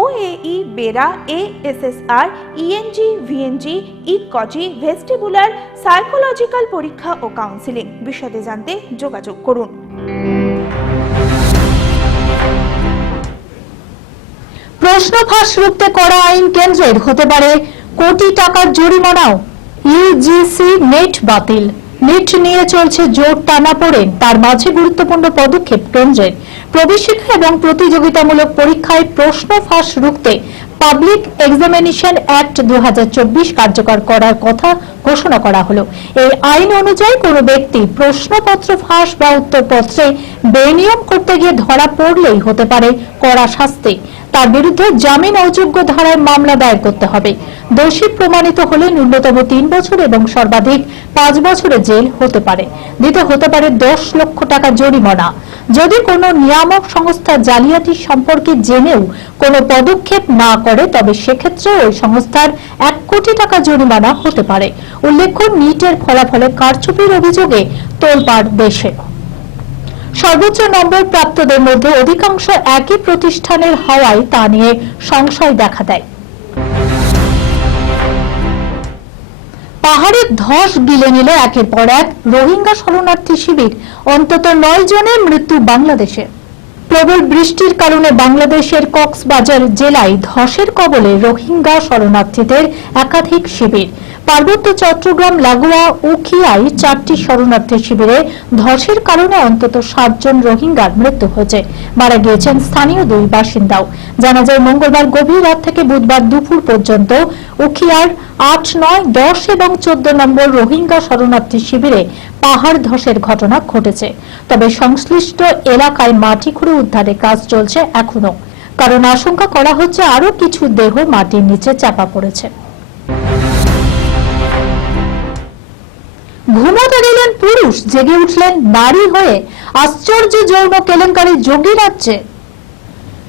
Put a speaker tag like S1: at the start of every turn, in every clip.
S1: OAE BERA ASSR ENG VNG ইকজি vestibular psychological পরীক্ষা ও counselling বিশদে জানতে যোগাযোগ করুন।
S2: প্রশ্ন ফাঁস রুখতে করা আইন কেন্দ্রের হতে পারে কোটি টাকার জরিমানাও। ইউজিসি নেট বাতিল। নেট নিয়ে চলছে জোর টানা পড়েন তার মাঝে গুরুত্বপূর্ণ পদক্ষেপ কেন্দ্রের প্রবেশিকা এবং প্রতিযোগিতামূলক পরীক্ষায় প্রশ্ন ফাঁস রুখতে পাবলিক এক্সামিনেশন অ্যাক্ট দু কার্যকর করার কথা ঘোষণা করা হলো। এই আইন অনুযায়ী কোনো ব্যক্তি প্রশ্নপত্র ফাঁস বা উত্তরপত্রে বেনিয়ম করতে গিয়ে ধরা পড়লেই হতে পারে কড়া শাস্তি। তার বিরুদ্ধে জামিন অযোগ্য ধারায় মামলা দায়ের করতে হবে। দোষী প্রমাণিত হলে ন্যূনতম তিন বছর এবং সর্বাধিক পাঁচ বছরের জেল হতে পারে। দিতে হতে পারে দশ লক্ষ টাকা জরিমানা। যদি কোনো নিয়ামক সংস্থা জালিয়াতি সম্পর্কে জেনেও কোনো পদক্ষেপ না করে, তবে সেক্ষেত্রে ওই সংস্থার এক কোটি টাকা জরিমানা হতে পারে। উল্লেখ্য, নিটের ফলাফলে কারচুপির অভিযোগে তোলপাড় দেশে। সর্বোচ্চ নম্বর প্রাপ্তদের মধ্যে অধিকাংশ একই প্রতিষ্ঠানের হওয়ায় তা নিয়ে সংশয় দেখা দেয়। পাহাড়ের ধস গিলে নিল একের পর এক রোহিঙ্গা শরণার্থী শিবির, অন্তত নয় জনের মৃত্যু বাংলাদেশে। প্রবল বৃষ্টির কারণে বাংলাদেশের কক্সবাজার জেলায় ধসের কবলে রোহিঙ্গা শরণার্থীদের একাধিক শিবির। পার্বত্য চট্টগ্রাম, লাগোয়া উখিয়ায় চারটি শরণার্থী শিবিরে ধসের কারণে অন্তত সাতজন রোহিঙ্গার মৃত্যু হয়েছে। মারা গিয়েছেন স্থানীয় দুই বাসিন্দাও। জানা যায়, মঙ্গলবার গভীর রাত থেকে বুধবার দুপুর পর্যন্ত উখিয়ার আট, নয়, দশ এবং চোদ্দ নম্বর রোহিঙ্গা শরণার্থী শিবিরে পাহাড় ধসের ঘটনা ঘটেছে। তবে সংশ্লিষ্ট এলাকায় মাটি খুঁড়ে উদ্ধারে কাজ চলছে এখনও কারণ আশঙ্কা করা হচ্ছে আরও কিছু দেহ মাটির নিচে চাপা পড়েছে। ঘুমোতে গেলেন পুরুষ জেগে উঠলেন নারী হয়ে। আশ্চর্য যৌন কেলেঙ্কারি যোগী রাজ্যে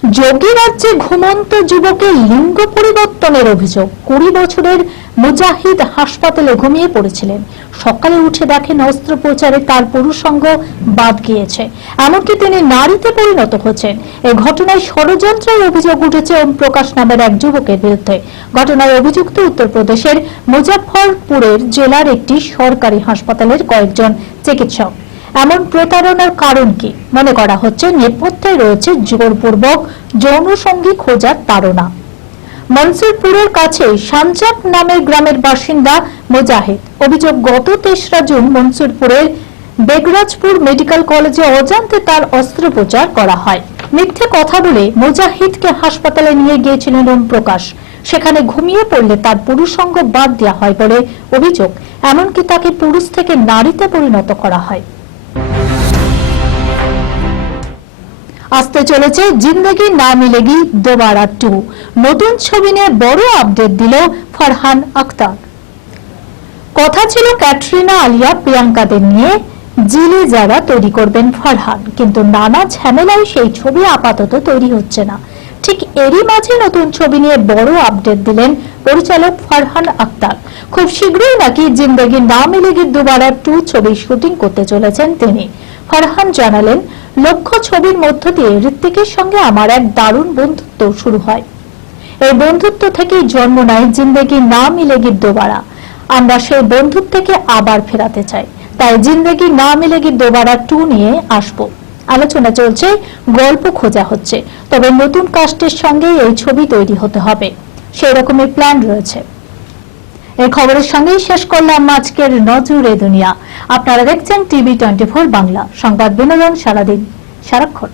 S2: যোগী রাজ্যে ঘুমন্ত যুবকের লিঙ্গ পরিবর্তনের অভিযোগ। কুড়ি বছরের মুজাহিদ হাসপাতালে ঘুমিয়ে পড়েছিলেন। সকালে উঠে দেখেন অস্ত্রোপচারে তার পুরুষাঙ্গ বাদ গিয়েছে। এমনকি তিনি নারীতে পরিণত হচ্ছেন। এ ঘটনায় ষড়যন্ত্রের অভিযোগ উঠেছে ওম প্রকাশ নামের এক যুবকের বিরুদ্ধে। ঘটনায় অভিযুক্ত উত্তরপ্রদেশের মুজাফরপুরের জেলার একটি সরকারি হাসপাতালের কয়েকজন চিকিৎসক। এমন প্রতারণার কারণ কি? মনে করা হচ্ছে নেপথ্যে রয়েছে জোরপূর্বক যৌন সঙ্গী খোঁজার তাড়না। মনসুরপুরের কাছে সানজাক নামের গ্রামের বাসিন্দা মুজাহিদ। অভিযোগ, গত তেসরা জুন মনসুরপুরের বেগরাজপুর মেডিকেল কলেজে অজান্তে তার অস্ত্রোপচার করা হয়। মিথ্যে কথা বলে মোজাহিদকে হাসপাতালে নিয়ে গিয়েছিলেন ওম প্রকাশ। সেখানে ঘুমিয়ে পড়লে তার পুরুষঙ্গ বাদ দেওয়া হয় বলে অভিযোগ। এমনকি তাকে পুরুষ থেকে নারীতে পরিণত করা হয়। আসতে চলেছে জিন্দগি না মিলেগি দোবারা টু। নতুন ছবি নিয়ে বড় আপডেট দিল ফরহান আক্তার কথা ছিল ক্যাটরিনা আলিয়া প্রিয়াঙ্কাদের নিয়ে। জিলে যারা তৈরি করবেন ফরহান, কিন্তু নানা ঝামেলায় সেই ছবি আপাতত তৈরি হচ্ছে না। ঠিক এরই মাঝে নতুন ছবি নিয়ে বড় আপডেট দিলেন পরিচালক ফরহান আক্তার খুব শীঘ্রই নাকি জিন্দগি না মিলেগি দুবারা টু ছবির শুটিং করতে চলেছেন তিনি। ফরহান জানালেন লক্ষ্য ছবির মধ্য দিয়ে ঋত্বিকের সঙ্গে আমার এক দারুণ বন্ধুত্ব শুরু হয়। এই বন্ধুত্ব থেকেই জন্ম নেয় জিন্দেগি না মিলেগি দোবারা। আমরা সেই বন্ধুত্বকে আবার ফেরাতে চাই। তাই জিন্দেগি না মিলেগি দোবারা টু নিয়ে আসব। আলোচনা চলছে, গল্প খোঁজা হচ্ছে। তবে নতুন কাস্টের সঙ্গে এই ছবি তৈরি হতে হবে। সেই রকমের প্ল্যান রয়েছে। এই খবরের সঙ্গেই শেষ করলাম আজকের এ দুনিয়া। আপনারা দেখছেন টিভি টোয়েন্টি বাংলা। সংবাদ বিনোদন সারাদিন। সারাক্ষণ।